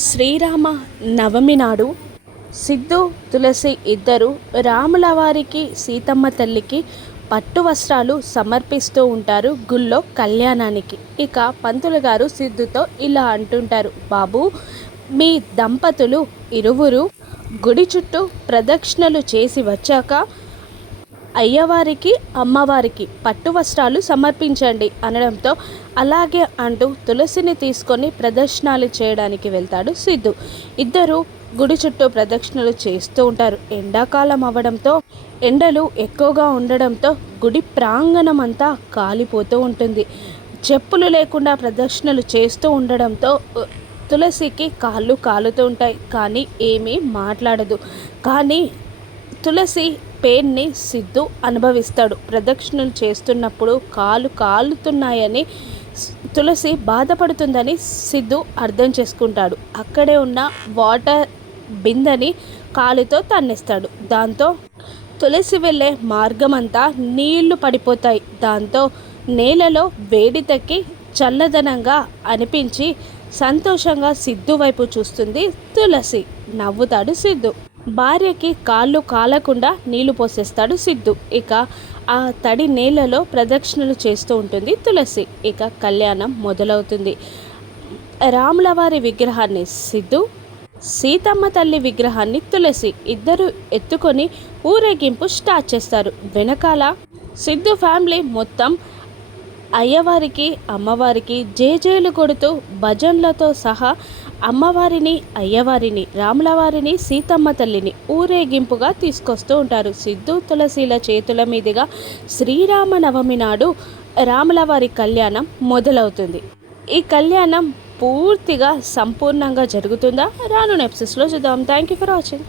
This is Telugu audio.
శ్రీరామ నవమి నాడు సిద్ధు తులసి ఇద్దరు రాముల వారికి సీతమ్మ తల్లికి పట్టు వస్త్రాలు సమర్పిస్తూ ఉంటారు గుళ్ళో కళ్యాణానికి. ఇక పంతులు గారు సిద్ధుతో ఇలా అంటుంటారు, బాబు మీ దంపతులు ఇరువురు గుడి చుట్టూ ప్రదక్షిణలు చేసి వచ్చాక అయ్యవారికి అమ్మవారికి పట్టు వస్త్రాలు సమర్పించండి అనడంతో అలాగే అంటూ తులసిని తీసుకొని ప్రదక్షిణాలు చేయడానికి వెళ్తాడు సిద్ధు. ఇద్దరు గుడి చుట్టూ ప్రదక్షిణలు చేస్తూ ఉంటారు. ఎండాకాలం అవ్వడంతో ఎండలు ఎక్కువగా ఉండడంతో గుడి ప్రాంగణం అంతా కాలిపోతూ ఉంటుంది. చెప్పులు లేకుండా ప్రదక్షిణలు చేస్తూ ఉండడంతో తులసికి కాళ్ళు కాలుతూ ఉంటాయి, కానీ ఏమీ మాట్లాడదు. కానీ తులసి పెయిన్ని సిద్ధు అనుభవిస్తాడు. ప్రదక్షిణలు చేస్తున్నప్పుడు కాలు కాలుతున్నాయని తులసి బాధపడుతుందని సిద్ధు అర్థం చేసుకుంటాడు. అక్కడే ఉన్న వాటర్ బిందెని కాలుతో తన్నేస్తాడు. దాంతో తులసి వెళ్ళే మార్గమంతా నీళ్లు పడిపోతాయి. దాంతో నేలలో వేడి తగ్గి చల్లదనంగా అనిపించి సంతోషంగా సిద్ధు వైపు చూస్తుంది తులసి. నవ్వుతాడు సిద్ధు. భార్యకి కాళ్ళు కాలకుండా నీళ్లు పోసేస్తాడు సిద్ధు. ఇక ఆ తడి నేలలో ప్రదక్షిణలు చేస్తూ ఉంటుంది తులసి. ఇక కళ్యాణం మొదలవుతుంది. రాముల వారి విగ్రహాన్ని సిద్ధు, సీతమ్మ తల్లి విగ్రహాన్ని తులసి ఇద్దరు ఎత్తుకొని ఊరేగింపు స్టార్ట్ చేస్తారు. వెనకాల సిద్ధు ఫ్యామిలీ మొత్తం అయ్యవారికి అమ్మవారికి జేజేలు కొడుతూ భజన్లతో సహా అమ్మవారిని అయ్యవారిని రాములవారిని సీతమ్మ తల్లిని ఊరేగింపుగా తీసుకొస్తూ ఉంటారు. సిద్ధు తులసిల చేతుల మీదుగా శ్రీరామనవమి నాడు రాములవారి కళ్యాణం మొదలవుతుంది. ఈ కళ్యాణం పూర్తిగా సంపూర్ణంగా జరుగుతుందా? రాను ఎపిసోడ్స్లో చూద్దాం. Thank you for watching.